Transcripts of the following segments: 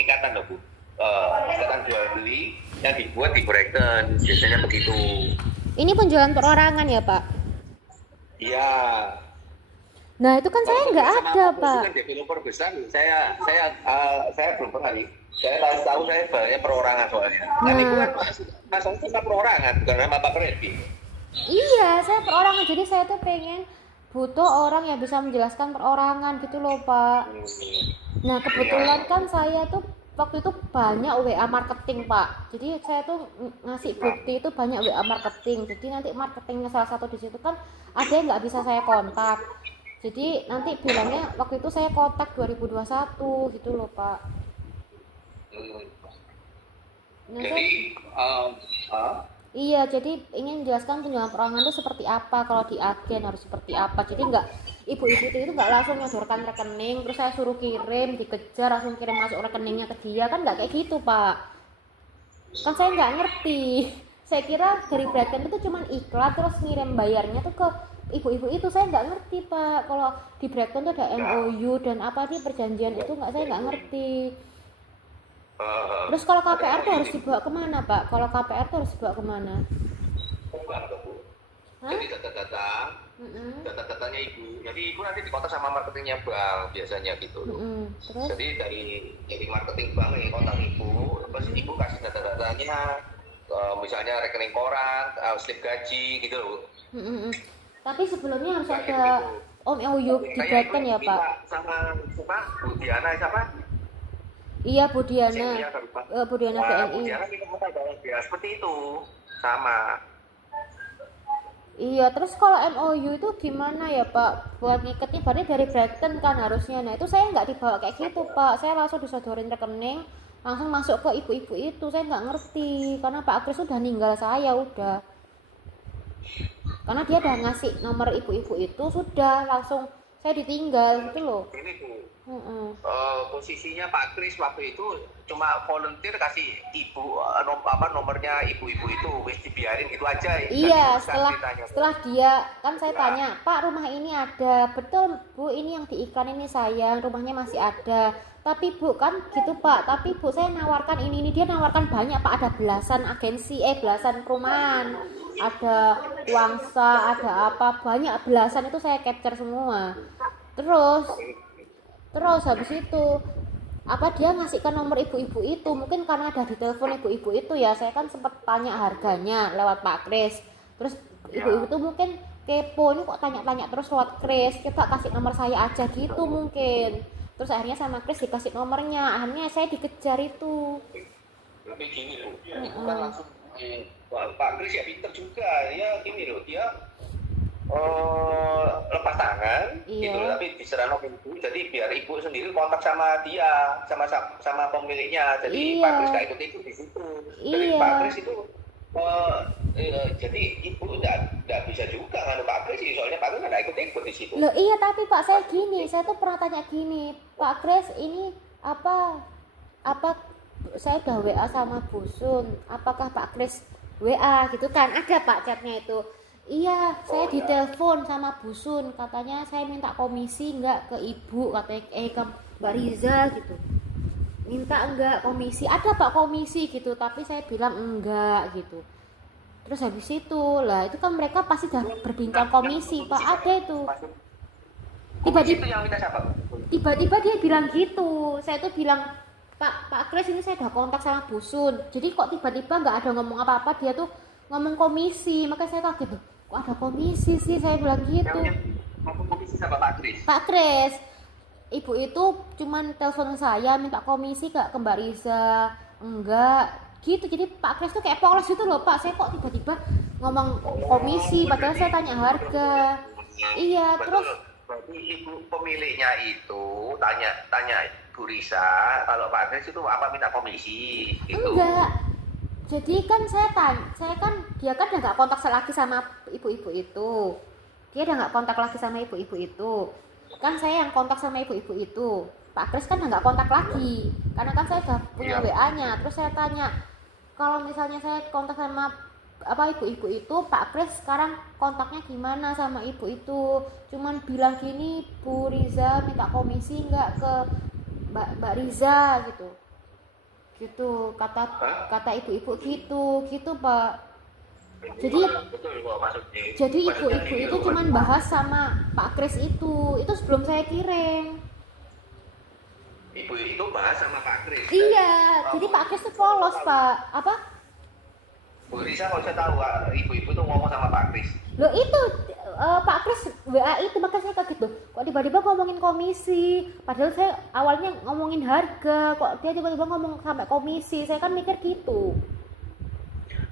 ikatan loh Bu. Ikatan jual beli yang dibuat di Brighton, biasanya begitu. Ini penjualan perorangan ya Pak? Iya. Nah itu kan saya nggak ada Pak. Kan developer besar, saya belum pernah nih. Saya tahu saya banyak perorangan soalnya. Nah, itu kan masalah cuma perorangan, bukan nama Pak Kredit. Iya, saya perorangan. Jadi saya tuh pengen butuh orang yang bisa menjelaskan perorangan gitu loh Pak. Nah kebetulan kan saya tuh waktu itu banyak WA marketing Pak. Jadi saya tuh ngasih bukti itu banyak WA marketing. Jadi nanti marketingnya salah satu di situ kan ada yang nggak bisa saya kontak. Jadi nanti bilangnya waktu itu saya kontak 2021 gitu loh Pak. Nah, Jadi iya, jadi ingin menjelaskan penjualan perorangan itu seperti apa, kalau di agen harus seperti apa. Jadi nggak ibu-ibu itu nggak langsung nyodorkan rekening, terus saya suruh kirim, dikejar langsung kirim masuk rekeningnya ke dia, kan nggak kayak gitu Pak. Kan saya nggak ngerti. Saya kira dari Brighton itu cuma iklan terus ngirim bayarnya tuh ke ibu-ibu itu, saya nggak ngerti Pak. Kalau di Brighton tuh ada MOU dan apa sih perjanjian itu saya nggak ngerti. Terus kalau KPR tuh harus dibawa kemana Pak? Kalau KPR tuh harus dibawa kemana? Jadi data-datanya ibu. Jadi ibu nanti dikontak sama marketingnya bank biasanya gitu. Terus? Jadi dari marketing bank yang kontak ibu, terus ibu kasih data-datanya, misalnya rekening koran, slip gaji gitu loh. Tapi sebelumnya harus ada MOU di Brighton ya Pak? Sama siapa? Bu Diana siapa? Iya Bu Diana. Bu Diana BNI. Ya seperti itu sama. Iya, terus kalau MOU itu gimana ya Pak? Buat ngiketnya berarti dari Brighton kan harusnya. Nah itu saya nggak dibawa kayak gitu Pak. Saya langsung disodorin rekening, langsung masuk ke ibu-ibu itu. Saya nggak ngerti karena Pak Kris udah ninggal saya udah. Karena dia udah ngasih nomor ibu-ibu itu sudah langsung saya ditinggal gitu loh. Ini Bu. Posisinya Pak Kris waktu itu cuma volunteer kasih ibu nomornya ibu-ibu itu, wis dibiarin gitu aja. Iya, setelah dia kan saya tanya, Pak rumah ini ada, betul Bu ini yang di iklan ini saya, rumahnya masih ada. Tapi Bu kan gitu Pak, tapi Bu saya nawarkan ini dia nawarkan banyak Pak, ada belasan agensi, belasan perumahan, ada Wangsa, ada apa banyak belasan itu saya capture semua. Terus habis itu apa dia ngasihkan nomor ibu-ibu itu, mungkin karena ada di telepon ibu-ibu itu ya, saya kan sempat tanya harganya lewat Pak Kris. Terus ibu-ibu itu mungkin kepo, ini kok tanya-tanya terus lewat Kris, coba kasih nomor saya aja gitu mungkin. Terus akhirnya sama Kris dikasih nomornya, akhirnya saya dikejar itu. Tapi gini loh, kan langsung Pak Kris ya pinter juga ya, gini loh dia lepas tangan gitu, tapi diserang ibu, jadi biar ibu sendiri kontak sama dia, sama pemiliknya, jadi Pak Kris gak ikut di situ. Jadi Pak Kris itu jadi ibu nggak bisa juga kan Pak Kris, soalnya Pak Kris nggak ikut di situ. Loh iya, tapi Pak saya gini, saya tuh pernah tanya gini, Pak Kris ini apa saya udah WA sama Busun, apakah Pak Kris WA gitu kan, ada Pak chatnya itu. Iya, saya ditelepon sama Busun, katanya saya minta komisi enggak ke ibu, katanya ke Mbak Riza gitu. Minta enggak komisi, ada Pak komisi gitu, tapi saya bilang enggak gitu. Terus habis itu lah, itu kan mereka pasti udah berbincang komisi Pak, ada itu. Tiba-tiba dia bilang gitu, saya tuh bilang Pak Kris ini saya udah kontak sama Busun, jadi kok tiba-tiba nggak ada ngomong apa-apa, dia tuh ngomong komisi, makanya saya kaget, kok ada komisi sih, saya bilang gitu. Ngomong komisi sama Pak Kris? Pak Kris, ibu itu cuman telepon saya minta komisi gak ke Mbak Riza, enggak gitu. Jadi Pak Kris tuh kayak polos gitu loh Pak, saya kok tiba-tiba ngomong komisi padahal saya tanya harga. Iya, terus berarti ibu pemiliknya itu tanya Bu Riza kalau Pak Kris itu apa minta komisi gitu. Enggak, jadi kan saya kan dia kan udah nggak kontak lagi sama ibu-ibu itu, dia udah nggak kontak lagi sama ibu-ibu itu, kan saya yang kontak sama ibu-ibu itu. Pak Kris kan udah nggak kontak lagi karena kan saya udah punya WA-nya. Terus saya tanya, kalau misalnya saya kontak sama ibu-ibu itu, Pak Kris sekarang kontaknya gimana sama ibu itu, cuman bilang gini, Bu Riza minta komisi nggak ke Mbak Riza gitu. gitu kata Hah? kata ibu-ibu gitu Pak. Jadi Betul kok maksudnya. jadi Maksudnya ibu-ibu gini itu loh, cuman bahas sama Pak Kris itu sebelum saya kirim. ibu itu bahas sama Pak Kris. Iya, jadi Pak Kris itu polos Pak. Apa? Bu Risa kalau saya tahu ibu-ibu tuh ngomong sama Pak Kris. Loh itu Pak Kris WA itu, makanya saya kaget loh. Kok tiba-tiba ngomongin komisi? Padahal saya awalnya ngomongin harga, kok dia tiba-tiba ngomong sampai komisi. Saya kan mikir gitu.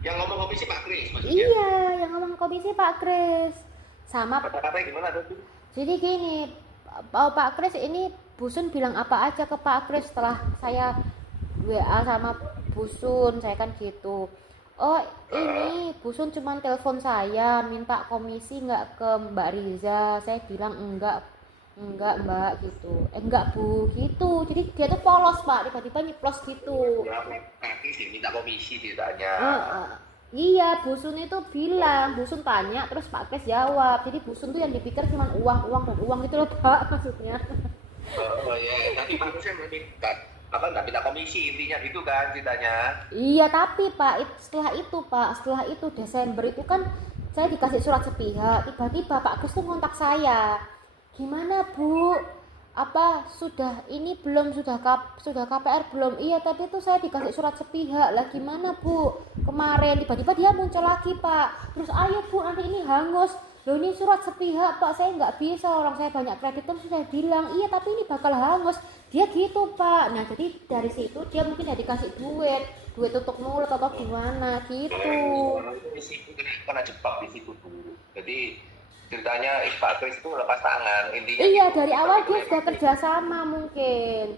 Yang ngomong komisi Pak Kris maksudnya. Iya, yang ngomong komisi Pak Kris. Sama Kata-katanya gimana tuh? jadi gini, Pak Kris ini Busun bilang apa aja ke Pak Kris setelah saya WA sama Busun, saya kan gitu. Oh ini Busun cuman telepon saya minta komisi nggak ke Mbak Riza. Saya bilang enggak Mbak gitu, enggak Bu gitu. Jadi dia tuh polos Pak, tiba-tiba nyeplos gitu. Nanti sih minta komisi ditanya. Iya, Busun itu bilang, Busun tanya terus Pak Kris jawab. Jadi Busun tuh yang dipikir cuma uang dan uang gitu loh Pak, maksudnya. Oh ya, nanti Pak Kris minta nggak minta komisi intinya gitu kan ceritanya. Iya, tapi Pak, setelah itu Desember itu kan saya dikasih surat sepihak. Tiba-tiba Pak Kris tuh ngontak saya. Gimana Bu? Apa sudah ini belum sudah KPR belum? Iya, tadi tuh saya dikasih surat sepihak. Lah gimana Bu? Kemarin tiba-tiba dia muncul lagi Pak. Terus ayo Bu, nanti ini hangus. Loh ini surat sepihak Pak, saya nggak bisa, orang saya banyak kredit. Terus saya bilang iya tapi ini bakal hangus. Dia gitu Pak. Nah jadi dari situ dia mungkin udah dikasih duit untuk mulut atau gimana gitu. Kena jebak di situ tuh. Jadi ceritanya Pak Kris itu lepas tangan intinya. Iya gitu. dari awal dia sudah kerjasama mungkin.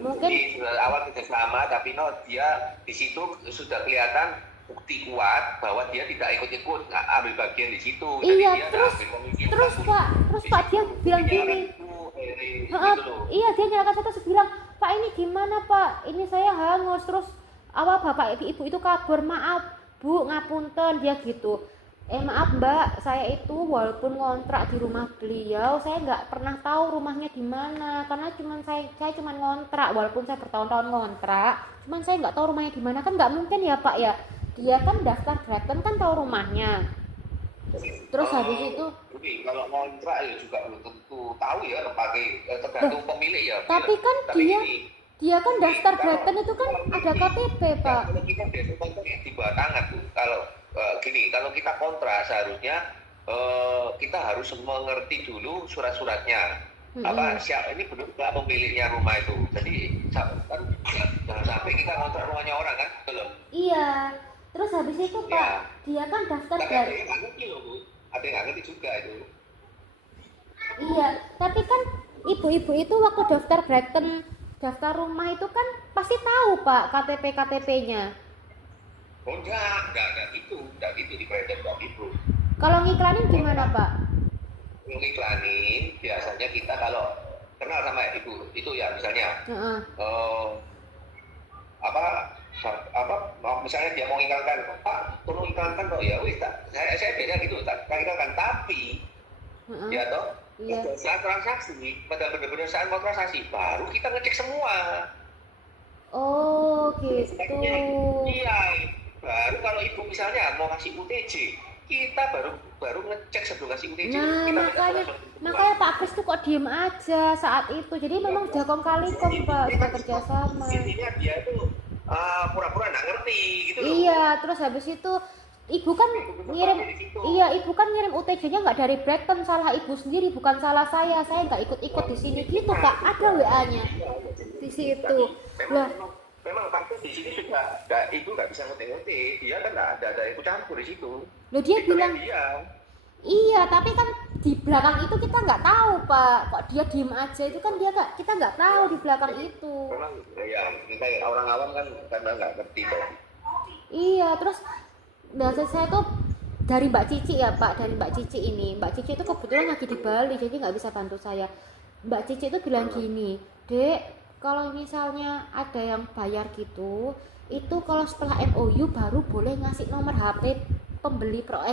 Mungkin awal kerjasama tapi dia di situ sudah kelihatan bukti kuat bahwa dia tidak ikut-ikut ambil bagian di situ. Iya, dia terus Pak dia bilang gini. Iya, dia nyalakan saya terus bilang, "Pak ini gimana, Pak? Ini saya hangus." Terus bapak ibu itu kabur, "Maaf, Bu, ngapunten." Dia gitu. Maaf Mbak, saya itu walaupun ngontrak di rumah beliau, saya nggak pernah tahu rumahnya di mana karena saya cuma ngontrak, walaupun saya bertahun-tahun ngontrak, cuman saya nggak tahu rumahnya di mana. Kan nggak mungkin ya Pak ya, dia kan daftar Grafton kan tahu rumahnya. Terus habis itu kalau ngontrak ya juga belum tentu tahu ya, pakai tergantung pemilik ya. Tapi kan dia kan daftar Grafton itu kan ada KTP Pak. Kalau kita biasa kontrak di bawah tangan tuh, kalau kalau kita kontrak seharusnya kita harus mengerti dulu surat-suratnya. Siapa ini benar pemiliknya rumah itu. Jadi jangan sampai kita kontrak rumahnya orang kan, belum. Iya. Terus habis itu Pak, dia kan daftar ada yang nggak ngerti loh Bu, ada yang nggak ngerti juga itu. Iya, tapi kan ibu-ibu itu waktu daftar Grafton, daftar rumah itu kan pasti tahu Pak KTP-nya. Oh enggak gitu di Grafton enggak gitu. Kalau ngiklanin gimana Pak? Ngiklanin biasanya kita kalau kenal sama ibu itu ya misalnya misalnya dia mau iklankan, Pak tolong iklankan kok ya wis saya beda gitu tak iklankan, tapi ya toh saat transaksi pada benar-benar saat mau transaksi baru kita ngecek semua. Oh gitu. Iya, baru kalau ibu misalnya mau kasih UTJ kita baru ngecek sebelum kasih UTJ. Nah makanya Pak Kris tuh kok diem aja saat itu. Jadi memang jakom kali kok Pak sudah kerjasama. Intinya dia tuh pura-pura nggak ngerti gitu loh. Iya, terus habis itu ibu kan ngirim UTJ-nya nggak dari Grafton, salah ibu sendiri, bukan salah saya nggak ikut-ikut di sini gitu Pak. Ada WA-nya di situ. Memang Pak di sini juga ibu nggak bisa ngerti, dia kan nggak ada ikut campur di situ. Loh dia bilang iya, tapi kan di belakang itu kita nggak tahu Pak, kok dia diem aja itu kan kita nggak tahu di belakang itu. Memang ya kayak orang awam kan karena nggak ngerti Pak. Iya, terus saya tuh dari Mbak Cici ya Pak, dari Mbak Cici ini. Mbak Cici itu kebetulan lagi di Bali jadi nggak bisa bantu saya. Mbak Cici itu bilang gini, "Dek, kalau misalnya ada yang bayar gitu, itu kalau setelah MOU baru boleh ngasih nomor HP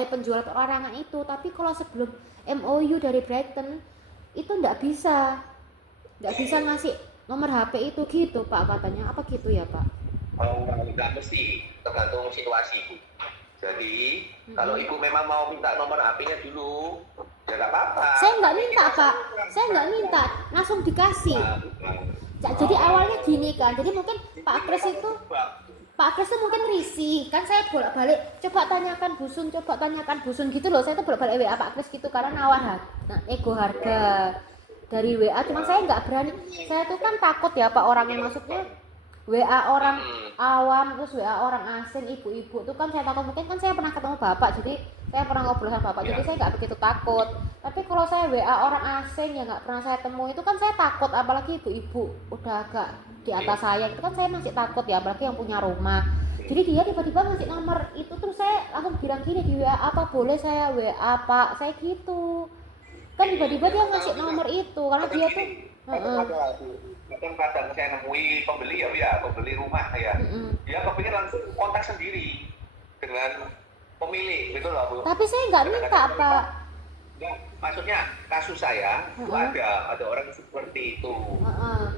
penjual perorangan itu, tapi kalau sebelum MOU dari Brighton itu nggak bisa ngasih nomor HP itu gitu Pak," katanya. Apa gitu ya Pak? Oh, nggak mesti, tergantung situasi Bu. Jadi kalau ibu memang mau minta nomor HP-nya dulu, ya nggak apa-apa. Saya nggak minta Pak, saya nggak minta, langsung dikasih. Jadi awalnya gini kan, jadi mungkin Pak Kris itu mungkin risih kan, saya bolak-balik coba tanyakan Busun gitu loh, saya tuh bolak-balik WA Pak Kris gitu karena ego harga dari WA, cuman saya nggak berani, saya tuh kan takut ya Pak, orang yang masuknya WA orang awam terus WA orang asing, ibu-ibu tuh kan saya takut, mungkin kan saya pernah ketemu bapak, jadi saya pernah ngobrol sama bapak, jadi saya nggak begitu takut. Tapi kalau saya WA orang asing yang nggak pernah saya temui itu kan saya takut, apalagi ibu-ibu udah agak di atas saya itu kan saya masih takut ya, apalagi yang punya rumah. Jadi dia tiba-tiba ngasih nomor itu, terus saya langsung bilang gini di WA, apa boleh saya WA Pak, saya gitu kan, tiba-tiba dia ngasih nomor itu karena dia tuh kadang saya nemui pembeli pembeli rumah ya, dia kepikir langsung kontak sendiri dengan pemilik gitu loh Bu. Tapi saya nggak minta Pak. Enggak, maksudnya kasus saya itu ada orang seperti itu. Nah,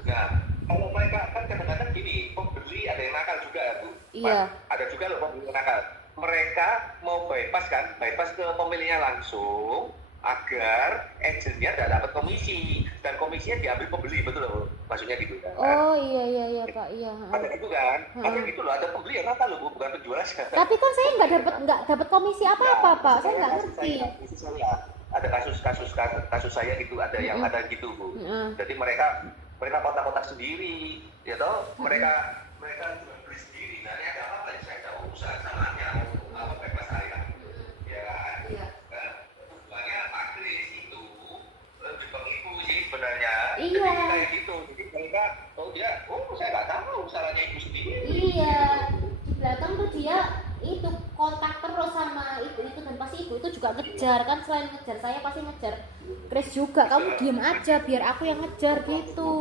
kalau mereka kan kadang-kadang gini, pembeli ada yang nakal juga ya Bu. Iya. Ada juga loh pembeli nakal. Mereka mau bypass ke pemiliknya langsung, agar agentnya tidak dapat komisi, dan komisinya diambil pembeli, betul loh maksudnya gitu kan. Oh iya Pak, iya. Ada gitu kan, ada gitu loh, ada pembeli yang nakal loh, bukan penjual aja. Tapi kan saya nggak dapat komisi apa-apa Pak, saya nggak ngerti. Ada kasus saya gitu, ada yang ada gitu Bu. Jadi mereka kotak-kotak sendiri, ya toh, mereka juga beli sendiri. Nah ini ada apa? Saya tidak mau usaha samanya, apa bebas saya, ya kan. Sebenarnya iya kayak gitu, jadi mereka saya nggak tahu salahnya ibu sendiri. Iya, di belakang tuh dia itu kontak terus sama itu dan pasti ibu itu juga ngejar kan, selain ngejar saya pasti ngejar Kris juga, kamu diem aja biar aku yang ngejar gitu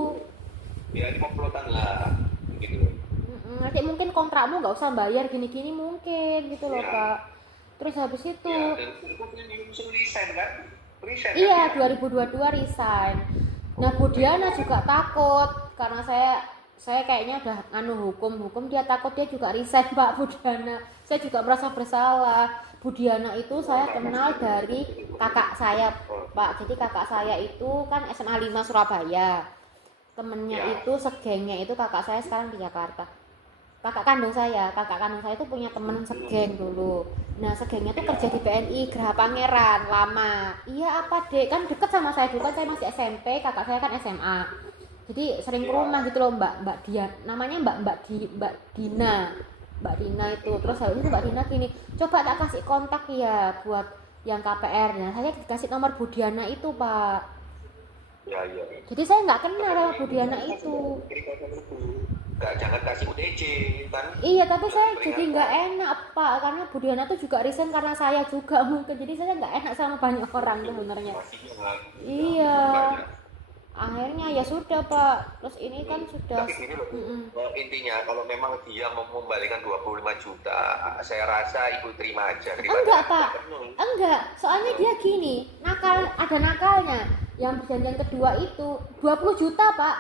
ya, ini komplotan lah gitu. Nanti mungkin kontrakmu nggak usah bayar gini-gini mungkin gitu loh Pak. Terus habis itu dan itu resign kan? Iya, 2022 resign. Nah, Bu Diana juga takut karena saya kayaknya udah hukum dia takut, dia juga resign Pak Bu Diana. Saya juga merasa bersalah. Bu Diana itu saya kenal dari kakak saya Pak. Jadi kakak saya itu kan SMA 5 Surabaya. Temennya itu segengnya itu kakak saya sekarang di Jakarta. Kakak kandung saya itu punya temen segeng dulu. Nah segengnya tuh kerja di BNI Geraha Pangeran lama. Iya apa dek, kan deket sama saya dulu kan, saya masih SMP, kakak saya kan SMA. Jadi sering ke rumah gitu loh Mbak Dia, namanya Mbak Dina itu. Terus habis itu Mbak Dina gini, coba tak kasih kontak ya buat yang KPR. Nah saya dikasih nomor Bu Diana itu Pak. Ya. Jadi saya nggak kenal sama Bu Diana itu. Jangan kasih UTC kan. Iya, tapi saya jadi nggak enak Pak, karena Bu Diana tuh juga resign karena saya juga mungkin, jadi saya nggak enak sama banyak orang sebenarnya. Iya. Akhirnya ya sudah Pak, terus ini kan sudah. Intinya kalau memang dia mau membalikan 25 juta, saya rasa ibu terima aja. Enggak Pak, enggak, soalnya dia gini, ada nakalnya. Yang perjanjian kedua itu 20 juta Pak.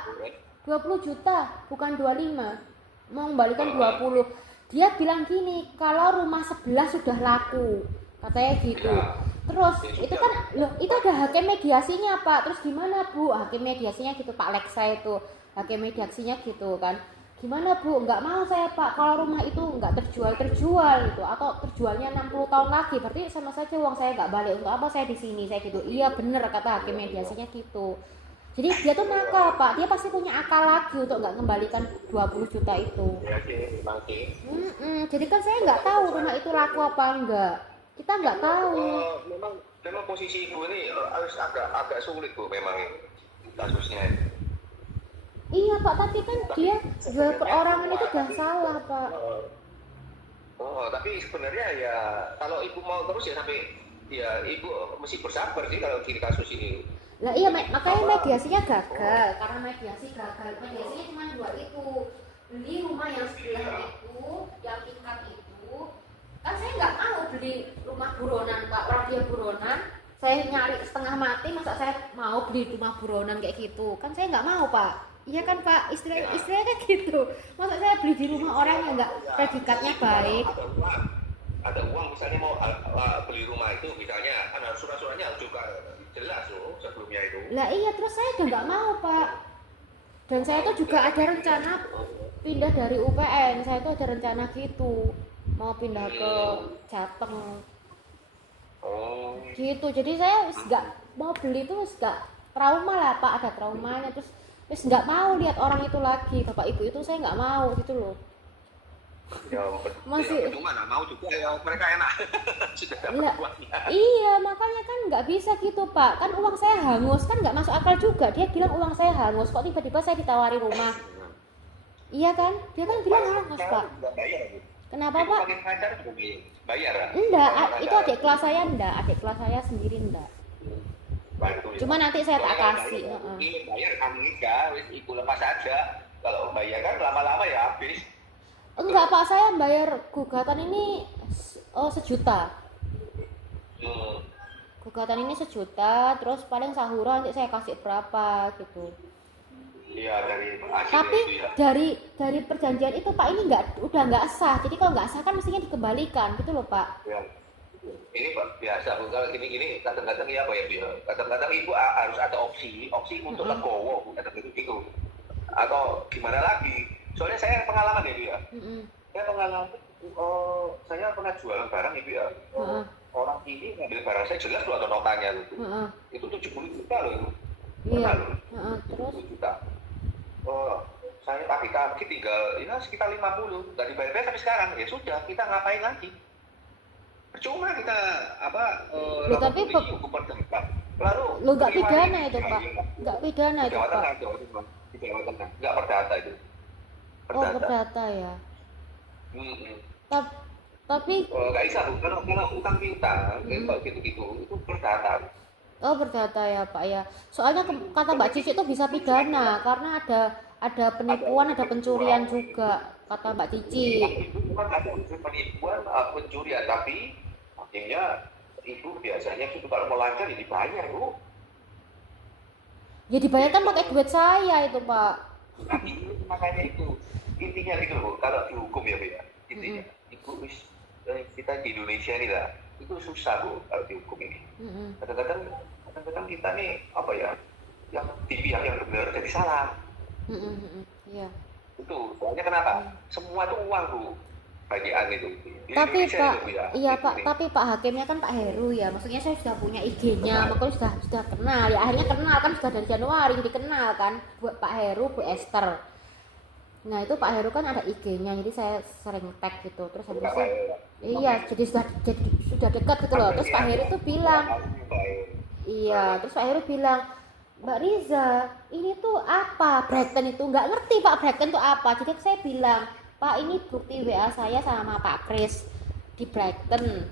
20 juta bukan 25, mau membalikan 20. Dia bilang gini, kalau rumah sebelah sudah laku, katanya gitu. Terus itu kan itu ada hakim mediasinya Pak. Terus gimana Bu, hakim mediasinya gitu Pak Leksa itu, hakim mediasinya gitu kan. Gimana Bu, nggak mau saya Pak kalau rumah itu nggak terjual gitu, atau terjualnya 60 tahun lagi, berarti sama saja uang saya nggak balik, untuk apa saya di sini, saya gitu. Iya bener kata hakim mediasinya gitu. Jadi dia tuh nakal Pak, dia pasti punya akal lagi untuk nggak kembalikan 20 juta itu. Jadi kan saya nggak tahu rumah itu laku apa enggak, kita nggak tahu. Memang posisi ibu ini harus agak sulit Bu, memang kasusnya. Iya Pak, tapi kan dia jual perorangan itu udah salah Pak. Tapi sebenarnya ya kalau ibu mau terus ya sampai ya ibu mesti bersabar sih kalau di kasus ini. Lah iya, makanya mediasinya gagal. Karena mediasinya cuma 2 itu. Beli rumah yang sebelah itu, yang tingkat itu. Kan saya nggak mau beli rumah buronan Pak, orang dia buronan. Saya nyari setengah mati, masa saya mau beli rumah buronan kayak gitu? Kan saya nggak mau Pak. Iya kan Pak, istilahnya kan gitu. Masa saya beli di rumah orang yang nggak predikatnya baik. Ada uang misalnya mau beli rumah itu misalnya kan harus surat-suratnya harus juga jelas loh sebelumnya itu. Lah iya, terus saya udah nggak mau Pak. Dan saya tuh juga ada rencana pindah dari UPN. Saya tuh ada rencana gitu, mau pindah ke Jateng. Oh. Gitu. Jadi saya nggak mau beli itu, nggak trauma lah Pak, ada traumanya. Terus nggak mau lihat orang itu lagi, bapak ibu itu saya nggak mau gitu loh. Ya, masih gimana mau juga ya mereka enak sudah dapat uangnya. Iya, makanya kan nggak bisa gitu Pak, kan uang saya hangus, kan nggak masuk akal juga. Dia bilang uang saya hangus, kok tiba-tiba saya ditawari rumah. Iya kan, dia kan bilang hangus Pak. Kenapa Pak? Bayar kan? Enggak, itu adik kelas saya enggak, adik kelas saya sendiri enggak. Cuma nanti saya tak kasih. Bayar kamu enggak, ibu lepas aja. Kalau bayar kan lama-lama ya habis. Enggak Pak, saya bayar gugatan ini 1 juta. Gugatan ini 1 juta, terus paling sahuran nanti saya kasih berapa gitu. Iya, dari tapi itu ya. dari perjanjian itu Pak ini udah nggak sah. Jadi kalau nggak sah kan mestinya dikembalikan gitu loh Pak. Ya. Ini Pak biasa kalau gini kadang-kadang ya Pak ya. Kadang-kadang ibu harus ada opsi untuk legowo kadang gitu. Atau gimana lagi? Soalnya saya pengalaman ya Bu ya. Saya pengalaman saya pernah jualan barang Ibu ya. Orang ini ngambil barang saya jelas tuh ada notanya gitu. Itu 70 juta loh itu. Iya. Terus 70 juta. Saya tagih tinggal sekitar 50, nggak dibayar sampai sekarang. Ya sudah, kita ngapain lagi? Percuma kita tapi hukum perdata. Lalu lo nggak pidana itu Pak, nggak pidana itu Pak. Nggak perdata itu. Oh perdata ya. Tapi nggak bisa Bu, kalau utang piutang kalau gitu-gitu itu perdata. Oh perdata ya Pak ya. Soalnya kata Mbak Cici itu bisa pidana karena ada penipuan, ada pencurian juga kata Mbak Cici. Bukan ada penipuan, pencurian, tapi akhirnya ibu biasanya itu kalau mau lancar ya dibayar Bu. Ya dibayarkan pakai duit saya itu Pak. Makanya itu intinya itu Bu, kalau dihukum ya Bu ya. Intinya ibu kita di Indonesia ini lah itu susah Bu kalau dihukum ini. Kadang-kadang kita nih apa ya, yang di pihak yang benar jadi salah. Iya. Itu soalnya kenapa? Semua itu uang Bu, bagian itu. Tapi Pak, iya Pak, tapi Pak hakimnya kan Pak Heru ya. Maksudnya saya sudah punya IG-nya, makanya sudah kenal. Ya akhirnya kenal kan sudah dari Januari jadi kenal kan, buat Pak Heru, Bu Esther. Nah itu Pak Heru kan ada IG-nya, jadi saya sering tag gitu. Terus habis itu, iya, jadi sudah dekat gitu loh. Terus Pak Heru tuh bilang, iya, terus Pak Heru bilang, Mbak Riza, ini tuh apa? Brighton itu nggak ngerti Pak, Brighton itu apa? Jadi saya bilang, Pak ini bukti WA saya sama Pak Kris di Brighton.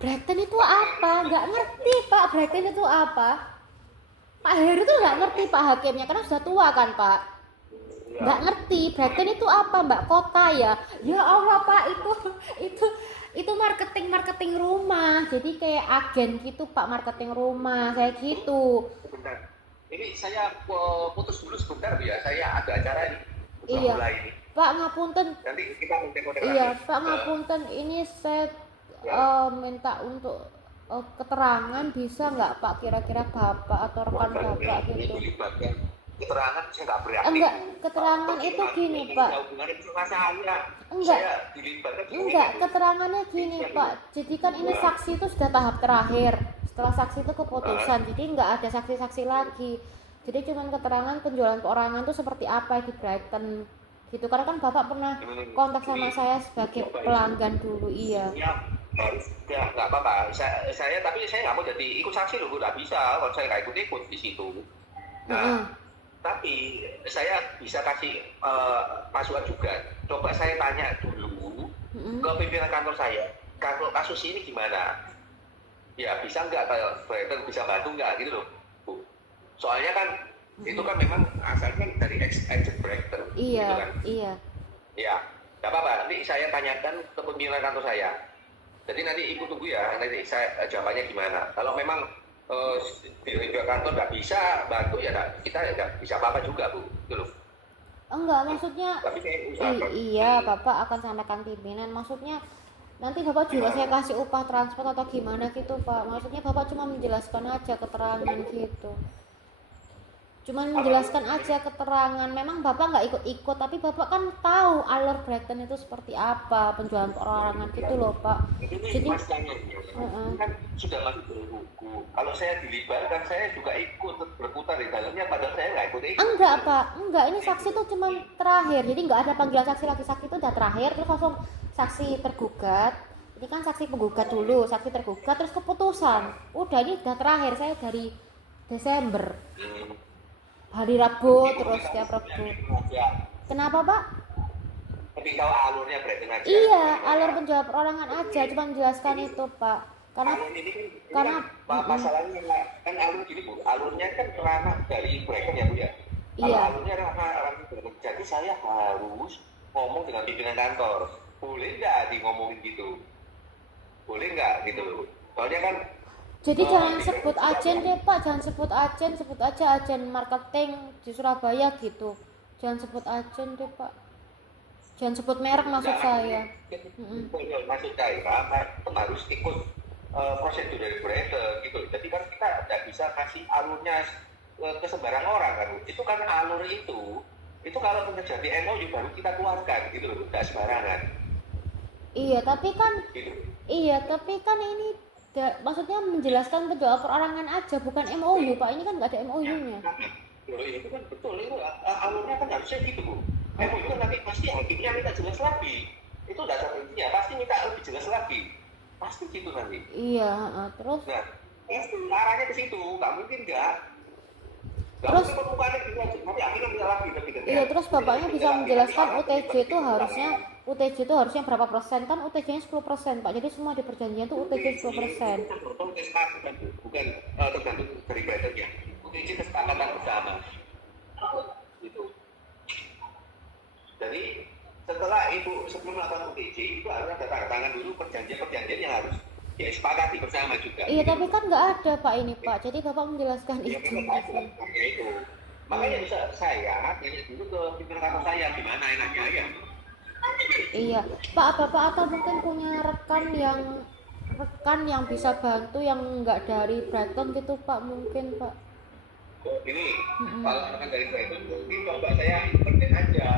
Brighton itu apa? Nggak ngerti Pak, Brighton itu apa? Pak Heru tuh nggak ngerti Pak hakimnya karena sudah tua kan Pak. Nggak ngerti Brighton itu apa Mbak, kota ya? Ya Allah Pak, itu marketing rumah. Jadi kayak agen gitu Pak, marketing rumah saya gitu. Bentar. Ini saya putus dulu sebentar ya. Saya ada acara ini. Iya. Pak ngapunten. Nanti kita kontak-kontak lagi. Iya, Pak ngapunten. Ini saya minta untuk keterangan bisa nggak Pak, kira-kira Bapak atau rekan Bapak gitu. Keterangan saya nggak berarti. Enggak, keterangan itu gini Pak. Enggak, keterangannya gini Pak. Jadi kan ini saksi itu sudah tahap terakhir. Setelah saksi itu keputusan, jadi nggak ada saksi-saksi lagi. Jadi cuma keterangan penjualan perorangan itu seperti apa di Brighton gitu. Karena kan Bapak pernah kontak sama saya sebagai pelanggan dulu. Iya. Ya nggak apa-apa. Tapi saya nggak mau jadi ikut saksi loh, nggak bisa. Kalau saya nggak ikut di situ. Nah, tapi saya bisa kasih masukan juga. Coba saya tanya dulu ke pimpinan kantor saya, kalau kasus ini gimana? Ya bisa nggak kalau Brighton bisa bantu nggak gitu loh Bu. Soalnya kan itu kan memang asalnya dari agent Brighton. Iya, gitu kan? iya. Ya, nggak apa-apa. Nanti saya tanyakan ke pimpinan kantor saya. Jadi nanti ibu tunggu ya, nanti saya jawabannya gimana. Kalau memang di kantor nggak bisa bantu ya kita nggak bisa apa-apa juga Bu. Gitu loh. Enggak, maksudnya Tapi saya usahakan. iya, Bapak akan sampaikan pimpinan. Maksudnya nanti Bapak juga saya kasih upah transport atau gimana gitu, Pak. Maksudnya Bapak cuma menjelaskan aja keterangan gitu. Cuman menjelaskan aja keterangan. Memang Bapak nggak ikut-ikut, tapi Bapak kan tahu alur Brighton itu seperti apa, penjualan perorangan gitu loh, Pak. Ini Jadi Mas tanya, kan sudah masuk ke buku. Kalau saya dilibatkan, saya juga ikut berputar di dalamnya, padahal saya nggak ikut. enggak, Pak. Enggak, ini saksi tuh cuman terakhir. Jadi nggak ada panggilan saksi lagi. Saksi itu udah terakhir, terus langsung saksi tergugat. Ini kan saksi penggugat dulu, saksi tergugat, terus keputusan. Udah, ini udah terakhir. Saya dari Desember. Hari Rabu, terus setiap Rabu. Kenapa, Pak? Tapi tahu alurnya berarti aja. Iya, alur penjualan perorangan aja, cuma menjelaskan itu, Pak. Karena Alur ini kan, karena masalahnya kan alur gini Bu, alurnya kan ranah dari Brighton ya Bu ya. Kalau iya. alurnya ranah Brighton, jadi saya harus ngomong dengan pimpinan kantor. Boleh nggak di ngomongin gitu? Boleh nggak gitu? Soalnya kan Jadi jangan pimpinan sebut kantor agen deh, Pak. Jangan sebut agen, sebut aja agen marketing di Surabaya gitu. Jangan sebut agen deh, Pak. Jangan sebut merek maksud saya. Maksud saya kan harus ikut prosedur dari Brighton gitu. Jadi kan kita tidak bisa kasih alurnya ke sembarang orang kan. Itu kan alur itu kalau terjadi MOU baru kita keluarkan gitu loh, tidak sembarangan. Gitu. Iya, tapi kan ini maksudnya menjelaskan penjualan perorangan aja, bukan MOU, Pak. Ini kan nggak ada MOU-nya. Loh, itu kan betul itu alurnya kan harusnya gitu Bu. MOU itu nanti pasti hakimnya minta jelas lagi. Itu dasar intinya pasti minta lebih jelas lagi. Pasti gitu nanti. Iya, terus Nah, itu arahnya ke situ, nggak mungkin nggak. Terus iya, terus bapaknya bisa menjelaskan UTJ itu harusnya berapa persen, kan UTJ-nya 10%, Pak. Jadi semua di perjanjian itu UTJ 10%. Bukan tergantung dari badannya. UTJ kesepakatan bersama. Gitu. Jadi setelah itu sebelum melakukan UTJ itu harus ada tanda tangan dulu perjanjian yang harus disepakati bersama juga. Iya, tapi kan nggak ada, Pak, ini, Pak. Jadi bapak menjelaskan Ya, itu. itu. Makanya bisa saya tanya dulu ke pimpinan kantor saya gimana enaknya ya. Iya, Pak, bapak atau mungkin punya rekan yang bisa bantu yang nggak dari Brighton gitu, Pak, mungkin, Pak. Ini kalau rekan dari Brighton mungkin coba saya perden aja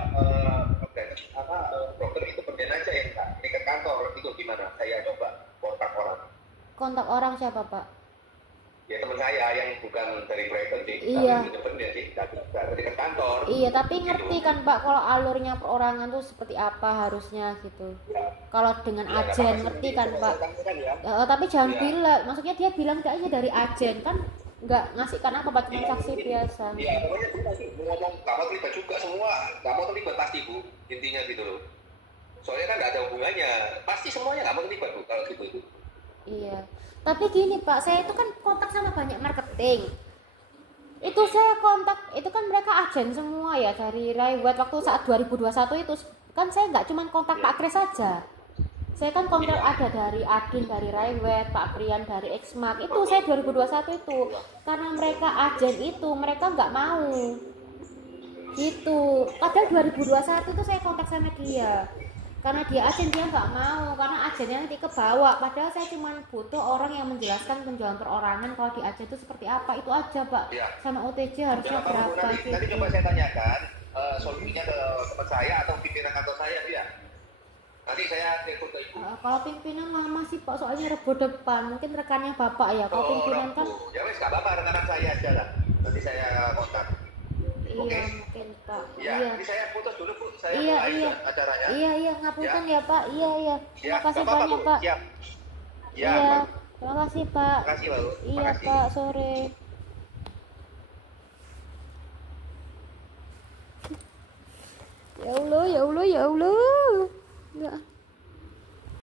broker itu perden aja yang dekat kantor itu gimana? Saya coba kontak orang. Kontak orang siapa, Pak? Ya teman saya yang bukan dari Brighton sih, Iya. tapi independen sih, dari dekat kantor. Iya, tapi ngerti kan, Pak, kalau alurnya perorangan tuh seperti apa harusnya gitu. Ya. Kalau dengan Ya, agen ngerti kan, Pak. Ya. Tapi jangan Iya. bilang, maksudnya dia bilang kayaknya dari agen kan nggak ngasihkan apa, Pak, cuma saksi biasa. Iya, pokoknya Bu mau ngomong nggak mau terlibat juga semua, nggak mau terlibat pasti Bu, intinya gitu loh. Soalnya kan nggak ada hubungannya, pasti semuanya nggak mau terlibat Bu kalau gitu itu. Iya. Tapi gini, Pak, saya itu kan kontak sama banyak marketing. Itu saya kontak, itu kan mereka agen semua ya dari Raywet waktu saat 2021 itu. Kan saya nggak cuma kontak Pak Kris saja. Saya kan kontak ada dari Adin dari Raywet, Pak Prian dari Xmark. Itu saya 2021 itu. Karena mereka agen itu, mereka nggak mau. Gitu. Padahal 2021 itu saya kontak sama dia. Karena dia agen, dia nggak mau, karena agennya nanti ke bawah. Padahal saya cuma butuh orang yang menjelaskan penjualan perorangan kalau di agen itu seperti apa, itu aja, Pak. Ya. Sama OTJ harusnya berapa nanti gitu. coba saya tanyakan solusinya ke teman saya atau pimpinan kantor saya dia. Nanti saya telepon ke ibu. Kalau pimpinan lama sih, Pak, soalnya Rebo depan, mungkin rekannya Bapak ya. Kalau pimpinan kan Ya wes nggak apa-apa, rekanan saya aja lah. Nanti saya kontak. iya, Oke. mungkin, Pak. Ya, Iya. ini saya putus dulu Bu. Saya Iya, mulai iya. acaranya. Iya, ngapunten ya, Pak. Iya. Ya, Terima kasih nggak apa-apa, banyak, Bu. Pak. Siap. Ya, Iya. Terima kasih, Pak. terima kasih, Bu. Terima Iya, kasih. Pak, sore. Ya Allah. Enggak.